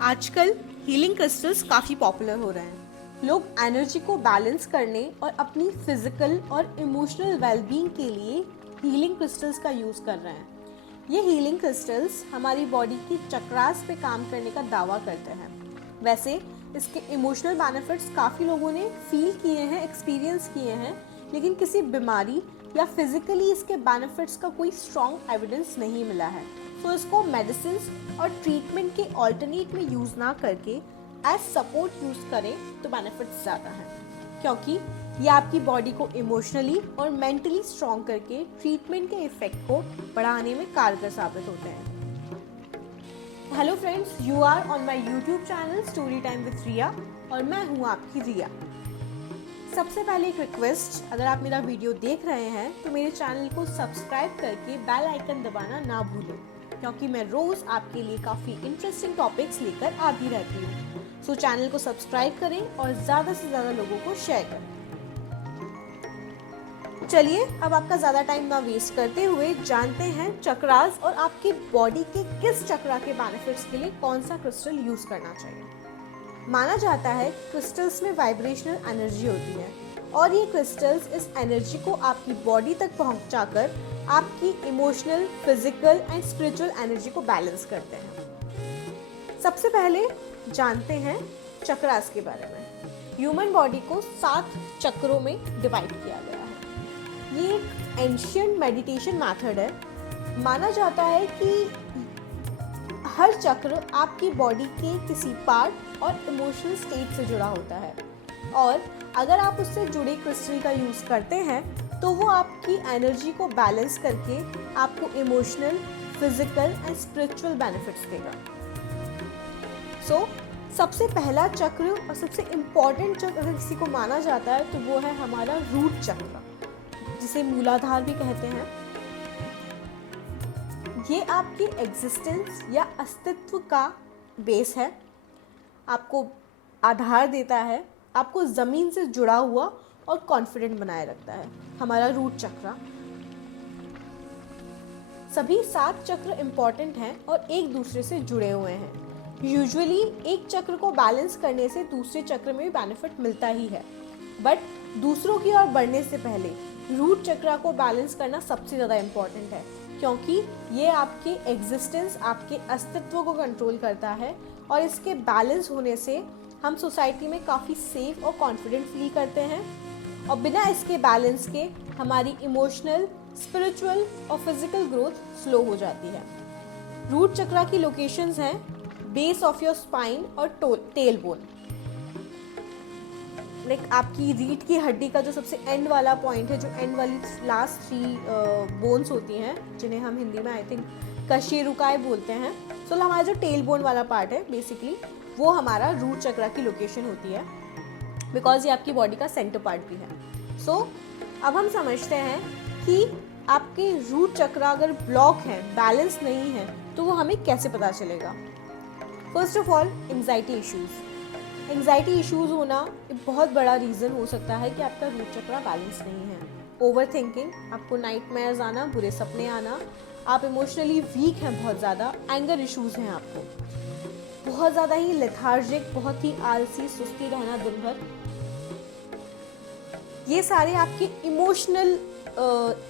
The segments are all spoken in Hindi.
आजकल हीलिंग क्रिस्टल्स काफ़ी पॉपुलर हो रहे हैं। लोग एनर्जी को बैलेंस करने और अपनी फिजिकल और इमोशनल वेलबींग के लिए हीलिंग क्रिस्टल्स का यूज़ कर रहे हैं। ये हीलिंग क्रिस्टल्स हमारी बॉडी की चक्रास पे काम करने का दावा करते हैं। वैसे इसके इमोशनल बेनिफिट्स काफ़ी लोगों ने फील किए हैं, एक्सपीरियंस किए हैं, लेकिन किसी बीमारी या फिजिकली इसके बेनिफिट्स का कोई स्ट्रॉन्ग एविडेंस नहीं मिला है। तो इसको मेडिसिन और ट्रीटमेंट के ऑल्टरनेट में यूज़ ना करके एज सपोर्ट यूज़ करें तो बेनिफिट्स ज़्यादा हैं, क्योंकि ये आपकी बॉडी को इमोशनली और मेंटली स्ट्रॉन्ग करके ट्रीटमेंट के इफेक्ट को बढ़ाने में कारगर साबित होते हैं। Hello friends, you are on my YouTube channel story time with Riya और मैं हूँ आपकी रिया। सबसे पहले एक रिक्वेस्ट, अगर आप मेरा वीडियो देख रहे हैं तो मेरे चैनल को सब्सक्राइब करके बेल आइकन दबाना ना भूलें, क्योंकि मैं रोज़ आपके लिए काफ़ी इंटरेस्टिंग टॉपिक्स लेकर आती रहती हूँ। सो चैनल को सब्सक्राइब करें और ज़्यादा से ज़्यादा लोगों को शेयर करें। चलिए अब आपका ज़्यादा टाइम ना वेस्ट करते हुए जानते हैं चक्रास और आपकी बॉडी के किस चक्रा के बेनिफिट्स के लिए कौन सा क्रिस्टल यूज़ करना चाहिए। माना जाता है क्रिस्टल्स में वाइब्रेशनल एनर्जी होती है और ये क्रिस्टल्स इस एनर्जी को आपकी बॉडी तक पहुंचाकर आपकी emotional, physical and spiritual energy को बैलेंस करते हैं। सबसे पहले जानते हैं चक्रास के बारे में। ह्यूमन बॉडी को 7 चक्रों में डिवाइड किया गया है। ये एक एंशिएंट मेडिटेशन मेथड है। माना जाता है कि हर चक्र आपकी बॉडी के किसी पार्ट और इमोशनल स्टेट से जुड़ा होता है, और अगर आप उससे जुड़े क्रिस्टल का यूज़ करते हैं तो वो आपकी एनर्जी को बैलेंस करके आपको emotional, physical and spiritual benefits देगा। सबसे पहला चक्र और सबसे इम्पॉर्टेंट चक्र अगर किसी को माना जाता है तो वो है हमारा रूट चक्र, जिसे मूलाधार भी कहते हैं। ये आपकी एग्जिस्टेंस या अस्तित्व का बेस है, आपको आधार देता है, आपको ज़मीन से जुड़ा हुआ और कॉन्फिडेंट बनाए रखता है हमारा रूट चक्र। सभी 7 चक्र इम्पॉर्टेंट हैं और एक दूसरे से जुड़े हुए हैं। यूजुअली एक चक्र को बैलेंस करने से दूसरे चक्र में भी बेनिफिट मिलता ही है, बट दूसरों की ओर बढ़ने से पहले रूट चक्र को बैलेंस करना सबसे ज़्यादा इम्पॉर्टेंट है, क्योंकि ये आपके एग्जिस्टेंस, आपके अस्तित्व को कंट्रोल करता है और इसके बैलेंस होने से हम सोसाइटी में काफ़ी सेफ और कॉन्फिडेंट फील करते हैं, और बिना इसके बैलेंस के हमारी इमोशनल, स्पिरिचुअल और फिजिकल ग्रोथ स्लो हो जाती है। रूट चक्र की लोकेशंस हैं बेस ऑफ योर स्पाइन और टेल बोन। लाइक आपकी रीढ़ की हड्डी का जो सबसे एंड वाला पॉइंट है, जो एंड वाली लास्ट 3 बोन्स होती हैं, जिन्हें हम हिंदी में आई थिंक कशेरुकाय बोलते हैं। सो हमारा जो टेल बोन वाला पार्ट है बेसिकली वो हमारा रूट चक्र की लोकेशन होती है, बिकॉज ये आपकी बॉडी का सेंटर पार्ट भी है। अब हम समझते हैं कि आपके रूट चक्र अगर ब्लॉक है, बैलेंस नहीं है, तो वो हमें कैसे पता चलेगा। First of all, anxiety issues होना एक बहुत बड़ा रीज़न हो सकता है कि आपका रूट चक्र बैलेंस नहीं है। ओवर थिंकिंग, आपको नाइटमेयर्स आना, बुरे सपने आना, आप इमोशनली वीक हैं बहुत ज़्यादा, एंगर इश्यूज़ हैं आपको, बहुत ज़्यादा ही लेथार्जिक, बहुत ही आलसी, सुस्ती रहना दिन भर, ये सारे आपके इमोशनल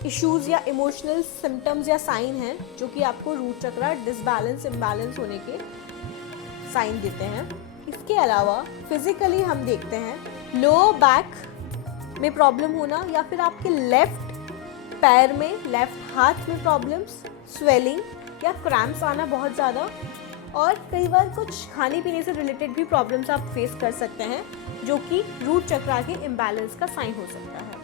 इश्यूज़ या इमोशनल सिम्टम्स या साइन हैं जो कि आपको रूट चक्र डिसबैलेंस, इम्बैलेंस होने के साइन देते हैं। इसके अलावा फिजिकली हम देखते हैं लोअर बैक में प्रॉब्लम होना, या फिर आपके लेफ्ट पैर में, लेफ्ट हाथ में प्रॉब्लम्स, स्वेलिंग या क्रैम्प्स आना बहुत ज़्यादा, और कई बार कुछ खाने पीने से रिलेटेड भी प्रॉब्लम्स आप फेस कर सकते हैं जो कि रूट चक्र के इम्बैलेंस का साइन हो सकता है।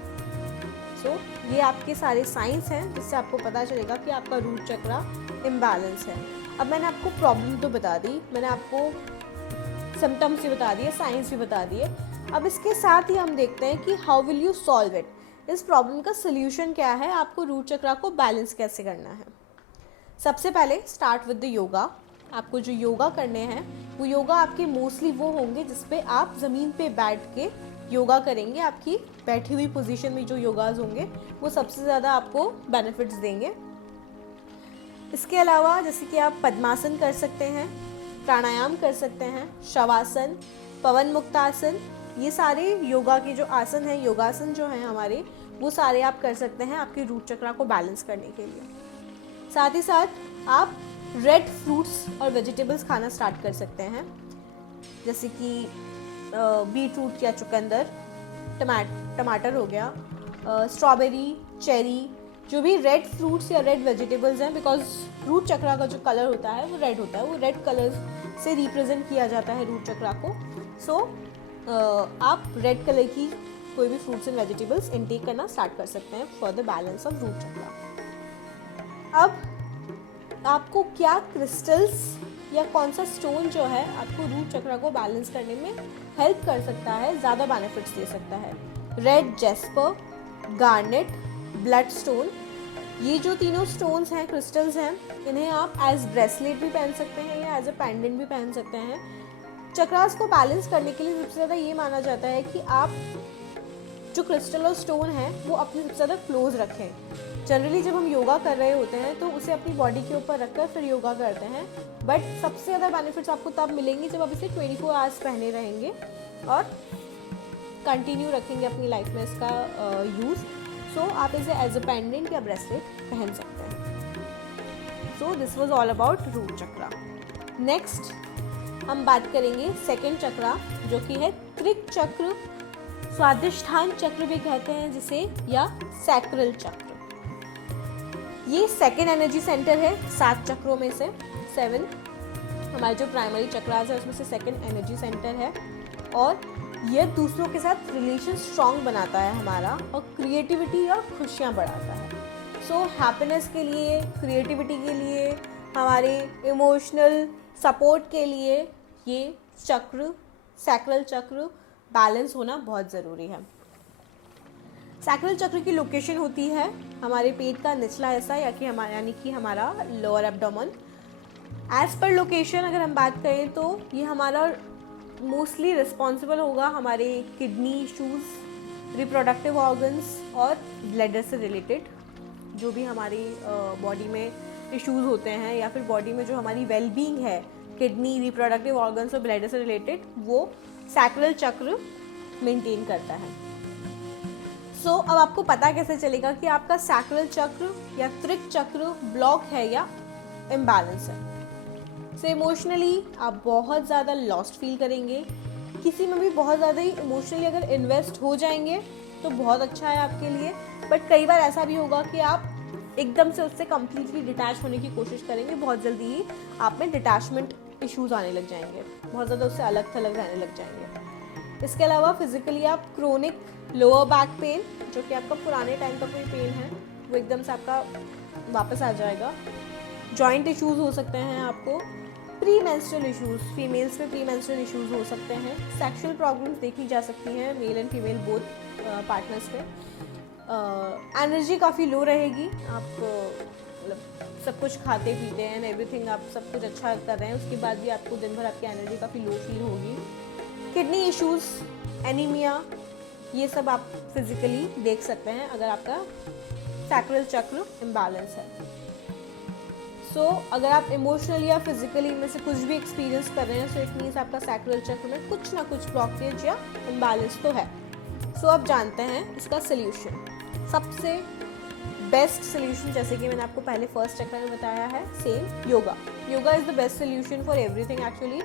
ये आपके सारे साइंस हैं जिससे आपको पता चलेगा कि आपका रूट चक्र इम्बैलेंस है। अब मैंने आपको प्रॉब्लम तो बता दी, मैंने आपको सिम्टम्स भी बता दिए, साइंस भी बता दिए। अब इसके साथ ही हम देखते हैं कि how will you solve it. इस प्रॉब्लम का सोल्यूशन क्या है, आपको रूट चक्र को बैलेंस कैसे करना है। सबसे पहले स्टार्ट विद द योगा। आपको जो योगा करने हैं वो योगा आपके मोस्टली वो होंगे जिसपे आप ज़मीन पे बैठ के योगा करेंगे। आपकी बैठी हुई पोजीशन में जो योगाज होंगे वो सबसे ज़्यादा आपको बेनिफिट्स देंगे। इसके अलावा जैसे कि आप पद्मासन कर सकते हैं, प्राणायाम कर सकते हैं, शवासन, पवन मुक्तासन, ये सारे योगा के जो आसन हैं, योगासन जो हैं हमारे, वो सारे आप कर सकते हैं आपके रूट चक्रा को बैलेंस करने के लिए। साथ ही साथ आप रेड फ्रूट्स और वेजिटेबल्स खाना स्टार्ट कर सकते हैं, जैसे कि बीटरूट या चुकंदर, टमाटर हो गया, स्ट्रॉबेरी, चेरी, जो भी रेड फ्रूट्स या रेड वेजिटेबल्स हैं, बिकॉज रूट चक्रा का जो कलर होता है वो रेड होता है, वो रेड कलर से रिप्रेजेंट किया जाता है रूट चक्रा को। सो आप रेड कलर की कोई भी फ्रूट्स एंड वेजिटेबल्स इनटेक करना स्टार्ट कर सकते हैं for the balance of root chakra. अब आपको क्या क्रिस्टल्स या कौन सा स्टोन जो है आपको रूट चक्रा को बैलेंस करने में हेल्प कर सकता है, ज़्यादा बेनिफिट्स दे सकता है? Red Jasper, garnet, blood stone, ये जो तीनों स्टोन्स हैं, क्रिस्टल्स हैं, इन्हें आप एज ब्रेसलेट भी पहन सकते हैं या एज अ पेंडेंट भी पहन सकते हैं। चक्रास को बैलेंस करने के लिए सबसे ज़्यादा ये माना जाता है कि आप जो क्रिस्टल और स्टोन है वो अपने सबसे ज़्यादा क्लोज रखें। जनरली जब हम योगा कर रहे होते हैं तो उसे अपनी बॉडी के ऊपर रखकर फिर योगा करते हैं, बट सबसे ज़्यादा बेनिफिट्स आपको तब मिलेंगे जब आप इसे 24 आवर्स पहने रहेंगे और कंटिन्यू रखेंगे अपनी लाइफ में इसका यूज़। सो आप इसे एज अ पेंडेंट या ब्रेसलेट पहन सकते हैं। So this was all about root chakra. Next हम बात करेंगे सेकंड चक्रा, जो कि है त्रिक चक्र, स्वादिष्ठान चक्र भी कहते हैं जिसे, या सैक्रल चक्र। ये सेकंड एनर्जी सेंटर है 7 चक्रों में से। 7 हमारे जो प्राइमरी चक्रास है उसमें से सेकंड एनर्जी सेंटर है, और यह दूसरों के साथ रिलेशन स्ट्रॉन्ग बनाता है हमारा, और क्रिएटिविटी और खुशियाँ बढ़ाता है। सो हैप्पीनेस के लिए, क्रिएटिविटी के लिए, हमारे इमोशनल सपोर्ट के लिए ये चक्र, सैक्रल चक्र बैलेंस होना बहुत ज़रूरी है। सैक्रल चक्र की लोकेशन होती है हमारे पेट का निचला हिस्सा, यानी कि हमारा lower abdomen. As per location अगर हम बात करें तो ये हमारा मोस्टली रिस्पॉन्सिबल होगा हमारे किडनी इश्यूज़, रिप्रोडक्टिव ऑर्गन्स और ब्लडर से रिलेटेड जो भी हमारी बॉडी में इश्यूज़ होते हैं, या फिर बॉडी में जो हमारी वेलबींग है, किडनी, रिप्रोडक्टिव ऑर्गन्स और ब्लडर से रिलेटेड, वो सैक्रल चक्र मेंटेन करता है। सो अब आपको पता कैसे चलेगा कि आपका सैक्रल चक्र या त्रिक चक्र ब्लॉक है या इम्बैलेंस है? सो इमोशनली आप बहुत ज़्यादा लॉस्ट फील करेंगे, किसी में भी बहुत ज़्यादा ही इमोशनली अगर इन्वेस्ट हो जाएंगे तो बहुत अच्छा है आपके लिए, बट कई बार ऐसा भी होगा कि आप एकदम से उससे कम्प्लीटली डिटैच होने की कोशिश करेंगे, बहुत जल्दी ही आप में डिटैचमेंट इश्यूज आने लग जाएंगे, बहुत ज़्यादा उससे अलग थलग रहने लग जाएंगे। इसके अलावा फिजिकली आप क्रोनिक लोअर बैक पेन, जो कि आपका पुराने टाइम का कोई पेन है, वो एकदम से आपका वापस आ जाएगा। जॉइंट इश्यूज़ हो सकते हैं आपको, प्री मेंस्ट्रुअल इश्यूज़, फीमेल्स में प्री मेंस्ट्रुअल इश्यूज़ हो सकते हैं, सेक्सुअल प्रॉब्लम्स देखी जा सकती हैं male and female both partners में। एनर्जी काफ़ी लो रहेगी, आप मतलब सब कुछ खाते पीते हैं एंड एवरीथिंग, आप सब कुछ अच्छा कर रहे हैं, उसके बाद भी आपको दिन भर आपकी एनर्जी काफ़ी लो फील होगी। किडनी इश्यूज़, एनीमिया, ये सब आप फिजिकली देख सकते हैं अगर आपका सैक्रल चक्र इम्बैलेंस है। सो अगर आप इमोशनली या फिजिकली में से कुछ भी एक्सपीरियंस कर रहे हैं, सो इट मीन्स आपका सैक्रल चक्र में कुछ ना कुछ ब्लॉकेज या इम्बैलेंस तो है। सो आप जानते हैं इसका सोल्यूशन, सबसे बेस्ट सोल्यूशन, जैसे कि मैंने आपको पहले फर्स्ट चक्र में बताया है, same yoga. Yoga is the best solution for everything actually,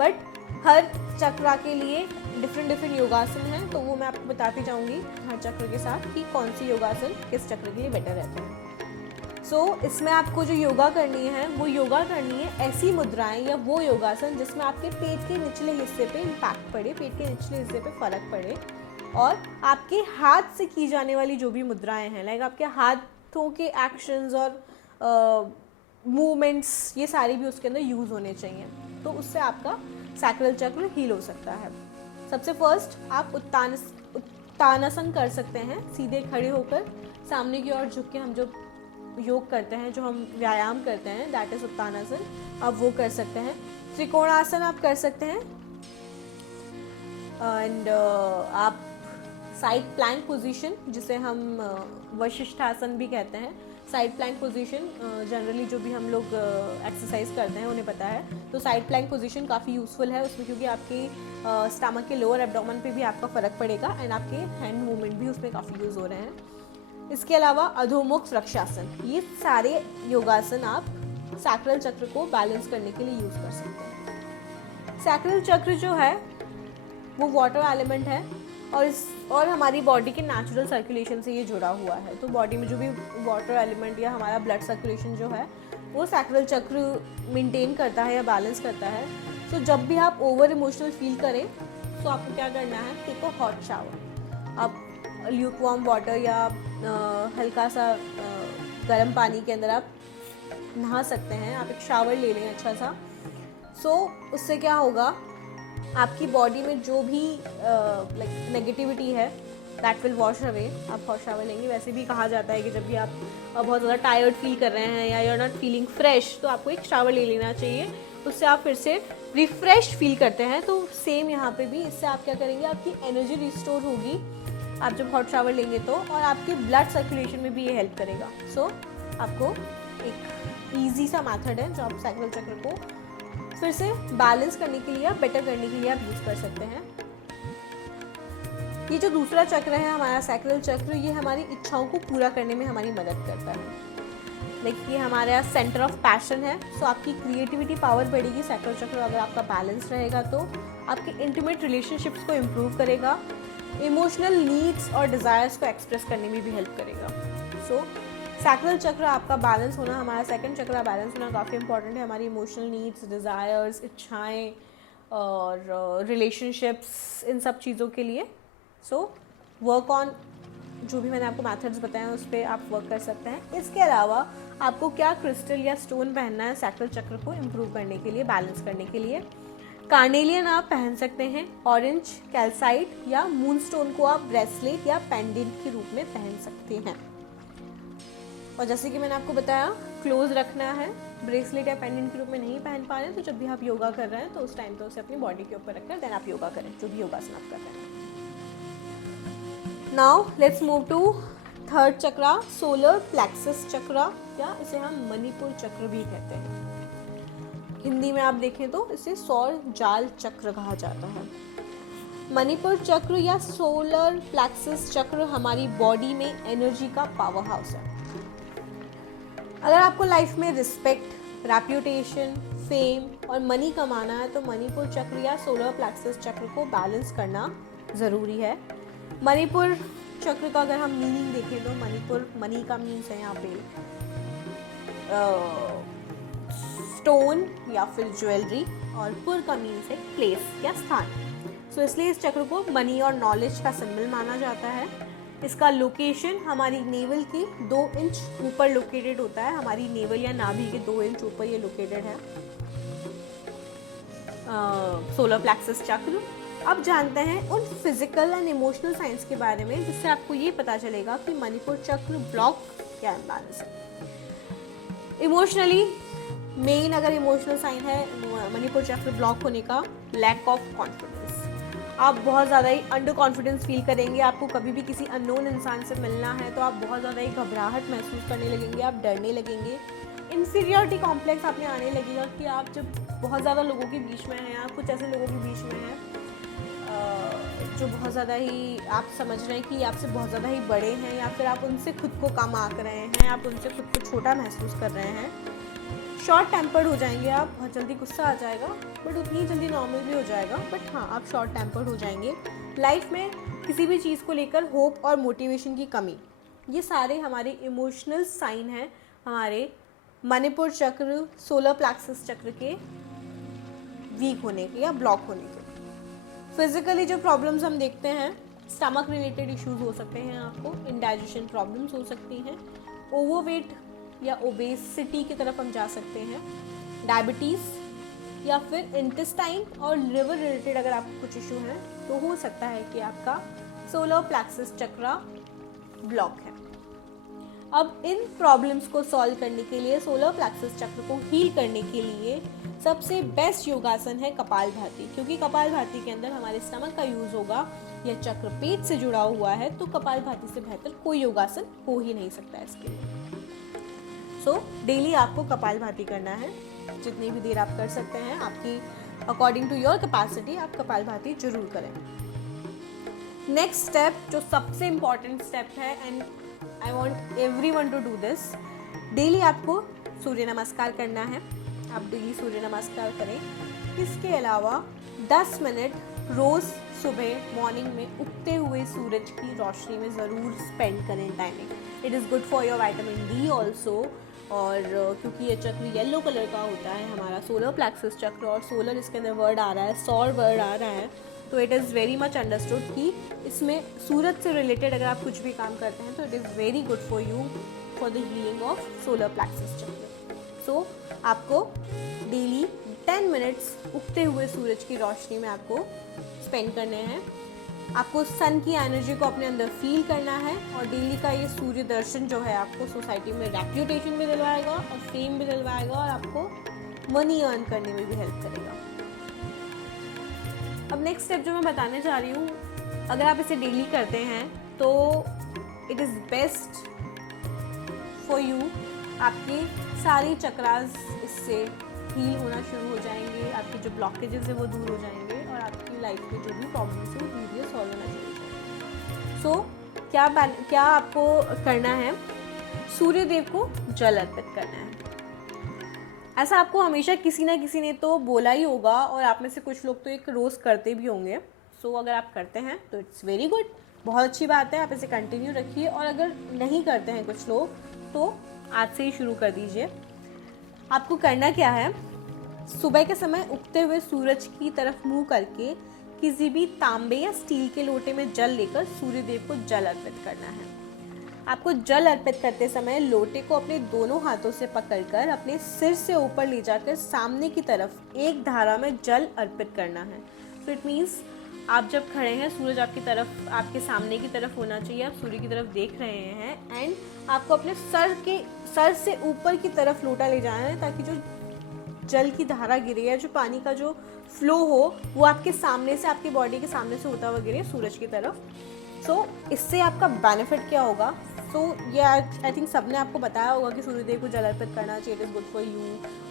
but हर चक्र के लिए डिफरेंट योगासन हैं, तो वो मैं आपको बताती जाऊंगी हर चक्र के साथ कि कौन सी योगासन किस चक्र के लिए बेटर रहते हैं। सो इसमें आपको जो योगा करनी है वो योगा करनी है ऐसी मुद्राएं या वो योगासन जिसमें आपके पेट के निचले हिस्से पे इम्पैक्ट पड़े, पेट के निचले हिस्से पे फ़र्क पड़े, और आपके हाथ से की जाने वाली जो भी मुद्राएं हैं, लाइक आपके हाथों के एक्शंस और मूवमेंट्स, ये सारी भी उसके अंदर यूज़ होने चाहिए, तो उससे आपका सैक्रल चक्र हील हो सकता है। सबसे फर्स्ट आप उत्तानासन कर सकते हैं, सीधे खड़े होकर सामने की ओर झुक के हम जो योग करते हैं, जो हम व्यायाम करते हैं, दैट इज उत्तानासन, आप वो कर सकते हैं। त्रिकोणासन आप कर सकते हैं, एंड आप साइड प्लैंक पोजीशन, जिसे हम वशिष्ठासन भी कहते हैं, साइड प्लैंक पोजीशन जनरली जो भी हम लोग एक्सरसाइज करते हैं उन्हें पता है, तो साइड प्लैंक पोजीशन काफ़ी यूज़फुल है उसमें, क्योंकि आपके स्टमक के लोअर एब्डोमेन पे भी आपका फ़र्क पड़ेगा एंड आपके हैंड मूवमेंट भी उसमें काफ़ी यूज़ हो रहे हैं। इसके अलावा अधोमुख वृक्षासन, ये सारे योगासन आप सैक्रल चक्र को बैलेंस करने के लिए यूज़ कर सकते हैं। सैक्रल चक्र जो है वो वाटर एलिमेंट है और हमारी बॉडी के नेचुरल सर्कुलेशन से ये जुड़ा हुआ है, तो बॉडी में जो भी वाटर एलिमेंट या हमारा ब्लड सर्कुलेशन जो है वो सैक्रल चक्र मेंटेन करता है या बैलेंस करता है। तो जब भी आप ओवर इमोशनल फील करें तो आपको क्या करना है, टेक अ हॉट शावर। आप ल्यूकवार्म वाटर या हल्का सा गर्म पानी के अंदर आप नहा सकते हैं, आप एक शावर ले लें अच्छा सा। उससे क्या होगा, आपकी बॉडी में जो भी लाइक नेगेटिविटी है दैट विल वॉश अवे। आप हॉट शावर लेंगे। वैसे भी कहा जाता है कि जब भी आप बहुत ज़्यादा टायर्ड फील कर रहे हैं या you are not feeling fresh, तो आपको एक शावर ले लेना चाहिए, उससे आप फिर से रिफ्रेश फील करते हैं। तो सेम यहाँ पे भी, इससे आप क्या करेंगे, आपकी एनर्जी रिस्टोर होगी आप जब हॉट शावर लेंगे तो, और आपकी ब्लड सर्कुलेशन में भी ये हेल्प करेगा। आपको एक ईजी सा मैथड है जो आप सैक्रल चक्र को फिर से बैलेंस करने के लिए, बेटर करने के लिए आप यूज़ कर सकते हैं। ये जो दूसरा चक्र है हमारा सैक्रल चक्र, ये हमारी इच्छाओं को पूरा करने में हमारी मदद करता है। लाइक ये हमारा सेंटर ऑफ पैशन है, सो आपकी क्रिएटिविटी पावर बढ़ेगी। सैक्रल चक्र अगर आपका बैलेंस रहेगा तो आपके इंटीमेट रिलेशनशिप्स को इम्प्रूव करेगा, इमोशनल नीड्स और डिज़ायर्स को एक्सप्रेस करने में भी हेल्प करेगा। सैक्रल चक्र आपका बैलेंस होना, हमारा सेकंड चक्र बैलेंस होना काफ़ी इंपॉर्टेंट है हमारी इमोशनल नीड्स, डिज़ायर्स, इच्छाएं और रिलेशनशिप्स, इन सब चीज़ों के लिए। वर्क ऑन जो भी मैंने आपको मेथड्स बताए हैं उस पर आप वर्क कर सकते हैं। इसके अलावा आपको क्या क्रिस्टल या स्टोन पहनना है सैक्रल चक्र को इम्प्रूव करने के लिए, बैलेंस करने के लिए। कार्नेलियन आप पहन सकते हैं, ऑरेंज, कैल्साइट या मून स्टोन को आप ब्रेसलेट या पेंडेंट के रूप में पहन सकते हैं। और जैसे कि मैंने आपको बताया, क्लोज रखना है, ब्रेसलेट या पेंडेंट के रूप में नहीं पहन पा रहे हैं, तो जब भी आप योगा कर रहे हैं तो उस टाइम पे उसे अपनी बॉडी के ऊपर रखकर देन आप योगा करें, जो भी योगासन आप कर रहे हैं। Now let's move to third chakra, solar plexus chakra, या इसे हम मणिपुर चक्र भी कहते हैं। हिंदी में आप देखें तो इसे सौर जाल चक्र कहा जाता है। मणिपुर चक्र या सोलर प्लेक्सस चक्र हमारी बॉडी में एनर्जी का पावर हाउस है। अगर आपको लाइफ में रिस्पेक्ट, रेप्यूटेशन, फेम और मनी कमाना है तो मणिपुर चक्र या सोलर प्लेक्सस चक्र को बैलेंस करना ज़रूरी है। मणिपुर चक्र का अगर हम मीनिंग देखें तो मणिपुर, मनी का मीन्स है यहाँ पे स्टोन या फिर ज्वेलरी, और पुर का मीन्स है प्लेस या स्थान। इसलिए इस चक्र को मनी और नॉलेज का सिंबल माना जाता है। इसका लोकेशन हमारी नेवल के 2 इंच ऊपर लोकेटेड होता है। हमारी नेवल या नाभि के 2 इंच ऊपर ये लोकेटेड है सोलर प्लेक्सस चक्र। अब जानते हैं उन फिजिकल एंड इमोशनल साइंस के बारे में जिससे आपको ये पता चलेगा कि मणिपुर चक्र ब्लॉक या इम्बैलेंस है। इमोशनली मेन अगर इमोशनल साइन है मणिपुर चक्र ब्लॉक होने का, लैक ऑफ कॉन्फिडेंस। आप बहुत ज़्यादा ही अंडर कॉन्फिडेंस फील करेंगे। आपको कभी भी किसी अननोन इंसान से मिलना है तो आप बहुत ज़्यादा ही घबराहट महसूस करने लगेंगे, आप डरने लगेंगे। इन्फीरियरिटी कॉम्प्लेक्स आपने आने लगेगा कि आप जब बहुत ज़्यादा लोगों के बीच में हैं, आप कुछ ऐसे लोगों के बीच में हैं जो बहुत ज़्यादा ही आप समझ रहे हैं कि आपसे बहुत ज़्यादा ही बड़े हैं, या फिर आप उनसे खुद को कम आंक रहे हैं, आप उनसे खुद को छोटा महसूस कर रहे हैं। शॉर्ट टेम्पर्ड हो जाएंगे आप, बहुत जल्दी गुस्सा आ जाएगा, बट उतनी जल्दी नॉर्मल भी हो जाएगा, बट हाँ आप शॉर्ट टेम्पर्ड हो जाएंगे। लाइफ में किसी भी चीज़ को लेकर होप और मोटिवेशन की कमी, ये सारे हमारे इमोशनल साइन हैं हमारे मणिपुर चक्र, सोलर प्लेक्सस चक्र के वीक होने के या ब्लॉक होने के। फिजिकली जो प्रॉब्लम्स हम देखते हैं, स्टमक रिलेटेड इश्यूज हो सकते हैं, आपको इंडाइजेशन प्रॉब्लम्स हो सकती हैं, ओवरवेट या ओबेसिटी की तरफ हम जा सकते हैं, डायबिटीज़ या फिर इंटेस्टाइन और लिवर रिलेटेड अगर आपको कुछ इशू हैं तो हो सकता है कि आपका सोलर प्लेक्सस चक्र ब्लॉक है। अब इन प्रॉब्लम्स को सॉल्व करने के लिए, सोलर प्लेक्सस चक्र को हील करने के लिए सबसे बेस्ट योगासन है कपालभाति, क्योंकि कपालभाति के अंदर हमारे स्टमक का यूज होगा। यह चक्र पेट से जुड़ा हुआ है, तो कपालभाति से बेहतर कोई योगासन हो ही नहीं सकता इसके लिए। सो डेली आपको कपालभाति करना है, जितनी भी देर आप कर सकते हैं, आपकी अकॉर्डिंग टू योर कैपेसिटी आप कपालभाति जरूर करें। नेक्स्ट स्टेप जो सबसे इम्पॉर्टेंट स्टेप है, and I want everyone to do this, daily आपको सूर्य नमस्कार करना है। आप डेली सूर्य नमस्कार करें। इसके अलावा 10 मिनट रोज़ सुबह मॉर्निंग में उगते हुए सूरज की रोशनी में ज़रूर स्पेंड करें timing. It is good for your vitamin D also, और क्योंकि ये चक्र येलो कलर का होता है, हमारा सोलर प्लेक्सस चक्र, और सोलर इसके अंदर वर्ड आ रहा है, सौर वर्ड आ रहा है, तो it is very much understood कि इसमें सूरज से रिलेटेड अगर आप कुछ भी काम करते हैं तो it is very good for you for the healing of solar plexus चक्र। सो आपको डेली 10 मिनट्स उगते हुए सूरज की रोशनी में आपको स्पेंड करने हैं। आपको सन की एनर्जी को अपने अंदर फील करना है, और डेली का ये सूर्य दर्शन जो है आपको सोसाइटी में रेप्यूटेशन भी दिलवाएगा और फेम भी दिलवाएगा, और आपको मनी अर्न करने में भी हेल्प करेगा। अब नेक्स्ट स्टेप जो मैं बताने जा रही हूँ, अगर आप इसे डेली करते हैं तो it is best for you. आपके सारे चक्रास इससे हील होना शुरू हो जाएंगे, आपके जो ब्लॉकेजेस है वो दूर हो जाएंगे, और आपकी लाइफ में जो भी प्रॉब्लम्स है वो धीरे सॉल्व होना शुरू हो जाएंगे। सो क्या आपको करना है, सूर्य देव को जल अर्पित करना है। ऐसा आपको हमेशा किसी ना किसी ने तो बोला ही होगा, और आप में से कुछ लोग तो एक रोज़ करते भी होंगे। सो अगर आप करते हैं तो इट्स वेरी गुड, बहुत अच्छी बात है, आप इसे कंटिन्यू रखिए। और अगर नहीं करते हैं कुछ लोग तो आज से ही शुरू कर दीजिए। आपको करना क्या है, सुबह के समय उगते हुए सूरज की तरफ मुंह करके किसी भी तांबे या स्टील के लोटे में जल लेकर सूर्य देव को जल अर्पित करना है। आपको जल अर्पित करते समय लोटे को अपने दोनों हाथों से पकड़कर अपने सिर से ऊपर ले जाकर सामने की तरफ एक धारा में जल अर्पित करना है। सो इट मीन्स आप जब खड़े हैं, सूरज आपकी तरफ, आपके सामने की तरफ होना चाहिए, आप सूर्य की तरफ देख रहे हैं, एंड आपको अपने सर से ऊपर की तरफ लोटा ले जाना है, ताकि जो जल की धारा गिरे या जो पानी का जो फ्लो हो वो आपके सामने से, आपकी बॉडी के सामने से होता हुआ गिरे सूरज की तरफ। सो इससे आपका बेनिफिट क्या होगा, ये आई थिंक सबने आपको बताया होगा कि सूर्यदेव को जल अर्पित करना चाहिए, it is good for you.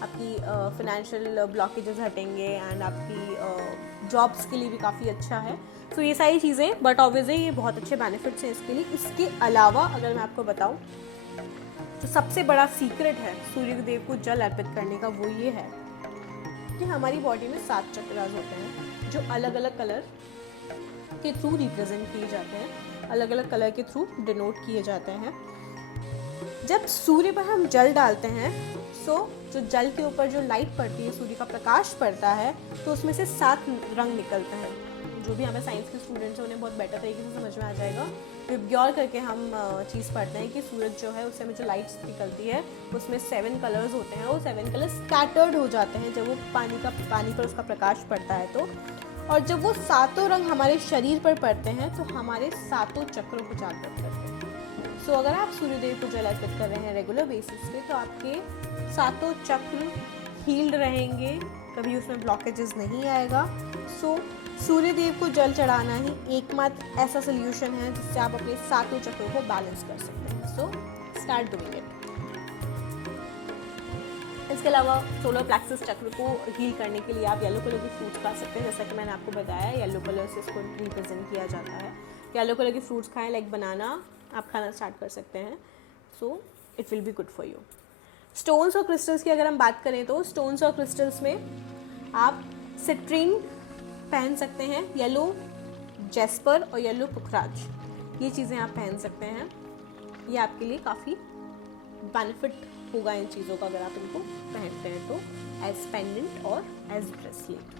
आपकी फिनेंशियल ब्लॉकेजेस हटेंगे, एंड आपकी जॉब्स के लिए भी काफ़ी अच्छा है। सो ये सारी चीज़ें, बट ऑब्वियसली ये बहुत अच्छे बेनिफिट्स हैं इसके लिए। इसके अलावा अगर मैं आपको बताऊँ तो सबसे बड़ा सीक्रेट है सूर्यदेव को जल अर्पित करने का, वो ये है कि हमारी बॉडी में 7 चक्रास होते हैं जो अलग अलग कलर के थ्रू रिप्रेजेंट किए जाते हैं, अलग अलग कलर के थ्रू डिनोट किए जाते हैं। जब सूर्य पर हम जल डालते हैं, जो जल के ऊपर जो लाइट पड़ती है, सूर्य का प्रकाश पड़ता है, तो उसमें से 7 रंग निकलते हैं। जो भी हमें साइंस के स्टूडेंट्स हैं उन्हें बहुत बेटर तरीके से समझ में आ जाएगा। विज्ञान करके हम चीज़ पढ़ते हैं कि सूरज जो है उससे हमें जो लाइट्स निकलती है उसमें 7 कलर्स होते हैं, वो 7 कलर्स स्कैटर्ड हो जाते हैं जब वो पानी पर उसका प्रकाश पड़ता है तो। और जब वो 7 रंग हमारे शरीर पर पड़ते हैं तो हमारे 7 चक्रों को जागृत करते हैं। सो अगर आप सूर्यदेव को जल अर्पित कर रहे हैं रेगुलर बेसिस पे, तो आपके 7 चक्र हील्ड रहेंगे, कभी उसमें ब्लॉकेजेस नहीं आएगा। सो सूर्यदेव को जल चढ़ाना ही एकमात्र ऐसा सोल्यूशन है जिससे आप अपने 7 चक्रों को बैलेंस कर सकते हैं। So start doing it. इसके अलावा सोलर प्लेक्सस चक्र को हील करने के लिए आप येलो कलर के फ्रूट्स खा सकते हैं। जैसा कि मैंने आपको बताया, येलो कलर से इसको रिप्रेजेंट किया जाता है। येलो कलर के फ्रूट्स खाएं, लाइक बनाना आप खाना स्टार्ट कर सकते हैं। So it will be good for you. Stones और क्रिस्टल्स की अगर हम बात करें तो स्टोन्स और क्रिस्टल्स में आप सिट्रीन पहन सकते हैं, येलो जेस्पर और येलो पुखराज, ये चीज़ें आप पहन सकते हैं। ये आपके लिए काफ़ी बेनिफिट होगा इन चीज़ों का अगर आप इनको पहनते हैं तो, एज पेंडेंट और एज ब्रेसलेट।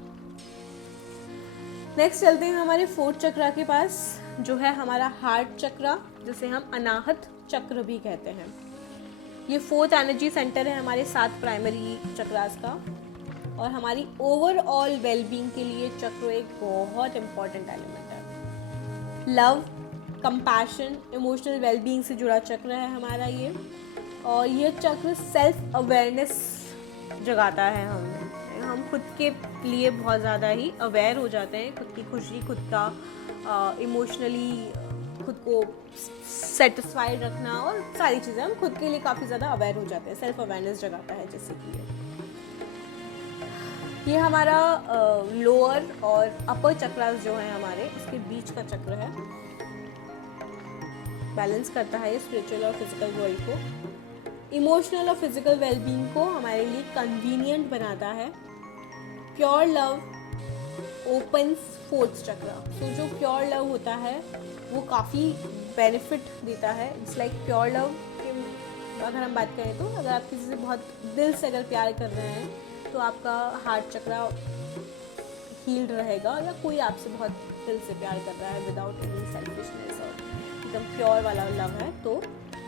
नेक्स्ट चलते हैं हमारे 4th चक्र के पास, जो है हमारा हार्ट चक्र, जिसे हम अनाहत चक्र भी कहते हैं। ये 4th एनर्जी सेंटर है हमारे 7 प्राइमरी चक्रास का, और हमारी ओवरऑल वेलबींग के लिए चक्र एक बहुत इंपॉर्टेंट एलिमेंट है। लव, कंपैशन, इमोशनल वेलबींग से जुड़ा चक्र है हमारा ये, और ये चक्र सेल्फ अवेयरनेस जगाता है। हम खुद के लिए बहुत ज़्यादा ही अवेयर हो जाते हैं, खुद की खुशी, खुद का इमोशनली खुद खुद को सेटिस्फाइड रखना और सारी चीज़ें, हम खुद के लिए काफ़ी ज़्यादा अवेयर हो जाते हैं, सेल्फ अवेयरनेस जगाता है जैसे कि ये हमारा लोअर और अपर चक्रास जो है हमारे, इसके बीच का चक्र है, बैलेंस करता है स्पिरिचुअल और फिजिकल वर्ल्ड को, इमोशनल और फिजिकल वेलबींग को हमारे लिए कन्वीनियंट बनाता है। प्योर लव ओपन्स फोर्थ चक्र। तो जो प्योर लव होता है वो काफ़ी बेनिफिट देता है। इट्स लाइक प्योर लव, अगर हम बात करें तो अगर आप किसी से बहुत दिल से अगर प्यार कर रहे हैं तो आपका हार्ट चक्रा हील्ड रहेगा, या कोई आपसे बहुत दिल से प्यार कर रहा है विदाउट एनी सेल्फिशनेस और एकदम प्योर वाला लव है, तो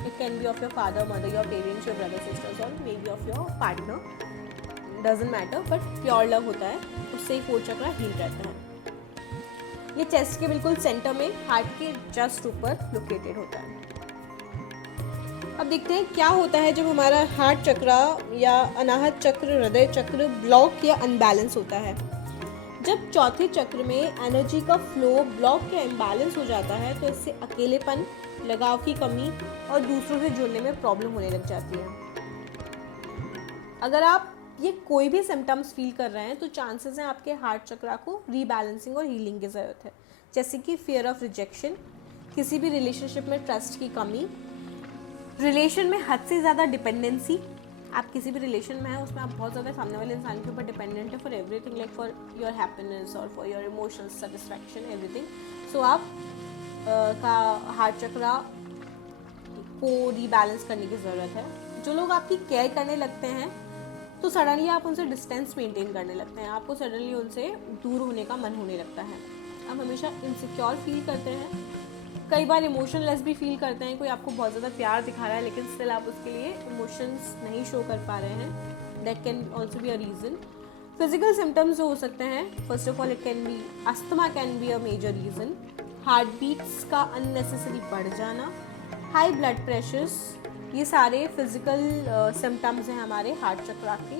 it can be of your father, mother, your parents, your brother, sisters और may be of your partner, doesn't matter, but pure love होता है, उससे ही फोर्थ चक्रा हील रहता है। ये चेस्ट के बिल्कुल सेंटर में, हार्ट के जस्ट ऊपर लोकेटेड होता है। अब देखते हैं क्या होता है जब हमारा हार्ट चक्रा या अनाहत चक्र, हृदय चक्र ब्लॉक या अनबैलेंस होता है। जब चौथे चक्र में एनर्जी का फ्लो ब्लॉक या इम्बैलेंस हो जाता है तो इससे अकेलेपन, लगाव की कमी और दूसरों से जुड़ने में प्रॉब्लम होने लग जाती है। अगर आप ये कोई भी सिम्टम्स फील कर रहे हैं तो चांसेस हैं आपके हार्ट चक्रा को रीबैलेंसिंग और हीलिंग की ज़रूरत है, जैसे कि फियर ऑफ रिजेक्शन, किसी भी रिलेशनशिप में ट्रस्ट की कमी, रिलेशन में हद से ज़्यादा डिपेंडेंसी। आप किसी भी रिलेशन में हैं उसमें आप बहुत ज़्यादा सामने वाले इंसान के ऊपर डिपेंडेंट है for everything, like for your happiness और for your emotional satisfaction, everything. So आप का हार्ट चक्रा को रीबैलेंस करने की ज़रूरत है। जो लोग आपकी केयर करने लगते हैं तो सडनली आप उनसे डिस्टेंस मेंटेन करने लगते हैं, आपको सडनली उनसे दूर होने का मन होने लगता है, आप हमेशा इनसिक्योर फील करते हैं, कई बार इमोशनलेस भी फील करते हैं। कोई आपको बहुत ज़्यादा प्यार दिखा रहा है लेकिन स्टिल आप उसके लिए इमोशंस नहीं शो कर पा रहे हैं, that can also be a reason. Physical symptoms जो हो सकते हैं, first of all it can be asthma, can be a major reason, heart beats का अननेसेसरी बढ़ जाना, हाई ब्लड प्रेशर्स, ये सारे फिजिकल सिम्टम्स हैं हमारे हार्ट चक्रा के।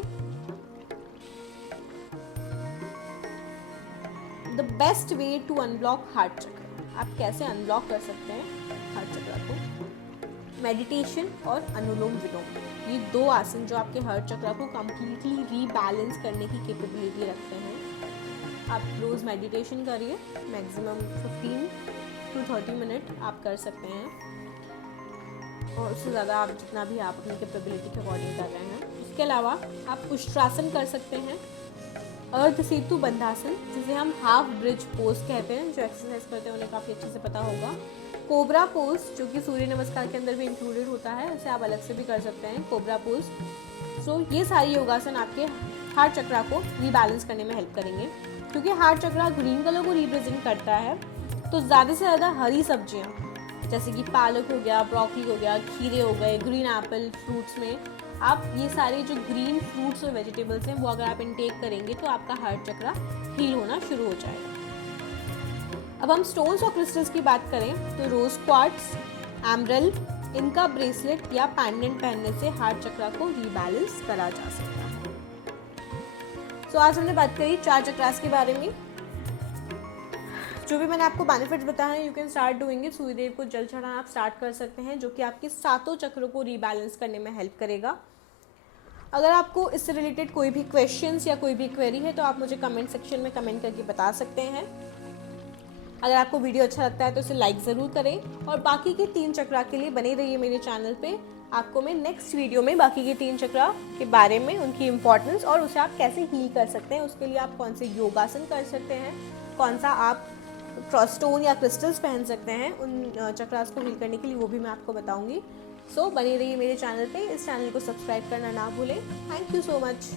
The best way to unblock heart chakra, आप कैसे अनब्लॉक कर सकते हैं हार्ट चक्रा को? मेडिटेशन और अनुलोम विलोम, ये दो आसन जो आपके हार्ट चक्रा को कम्प्लीटली रीबैलेंस करने की कैपेबिलिटी रखते हैं। आप रोज़ मेडिटेशन करिए, मैक्सिमम 15 to 30 मिनट आप कर सकते हैं, और उससे ज़्यादा आप जितना भी आप अपनी कैपेबिलिटी के अकॉर्डिंग कर रहे हैं। इसके अलावा आप उष्ट्रासन कर सकते हैं, अर्ध सेतु बंधासन, जिसे हम हाफ ब्रिज पोज कहते हैं, जो एक्सरसाइज करते हैं उन्हें काफ़ी अच्छे से पता होगा, कोबरा पोज जो कि सूर्य नमस्कार के अंदर भी इंक्लूडेड होता है, इसे आप अलग से भी कर सकते हैं, कोबरा पोज। सो ये सारी योगासन आपके हार्ट चक्रा को रीबैलेंस करने में हेल्प करेंगे, क्योंकि हार्ट चक्रा ग्रीन कलर को रिप्रेजेंट करता है, तो ज़्यादा से ज़्यादा हरी सब्जियाँ जैसे कि पालक हो गया, ब्रोकली हो गया, खीरे हो गए, ग्रीन एप्पल, फ्रूट्स में आप ये सारे जो ग्रीन फ्रूट्स और वेजिटेबल्स हैं वो अगर आप इनटेक करेंगे तो आपका हार्ट चक्रा हील होना शुरू हो जाएगा। अब हम स्टोन्स और क्रिस्टल्स की बात करें तो रोज क्वार्ट्स, एमरल्ड, इनका ब्रेसलेट या पेंडेंट पहनने से हार्ट चक्रा को रीबैलेंस करा जा सकता है। सो आज हमने बात करी 4 चक्रास के बारे में। जो भी मैंने आपको बेनिफिट्स बताए, you can start doing it. Suryadev को जल चढ़ाना आप स्टार्ट कर सकते हैं, जो कि आपके 7 चक्रों को रीबैलेंस करने में हेल्प करेगा। अगर आपको इससे रिलेटेड कोई भी क्वेश्चंस या कोई भी क्वेरी है तो आप मुझे कमेंट सेक्शन में कमेंट करके बता सकते हैं। अगर आपको वीडियो अच्छा लगता है तो इसे लाइक ज़रूर करें, और बाकी के 3 चक्रा के लिए बने रहिए मेरे चैनल पे। आपको मैं नेक्स्ट वीडियो में बाकी के 3 चक्रा के बारे में, उनकी इम्पोर्टेंस और उसे आप कैसे हील कर सकते हैं, उसके लिए आप कौन से योगासन कर सकते हैं, कौन सा आप स्टोन या क्रिस्टल्स पहन सकते हैं उन चक्रास को हील करने के लिए, वो भी मैं आपको बताऊंगी। सो बने रहिए मेरे चैनल पे। इस चैनल को सब्सक्राइब करना ना भूलें। Thank you so much.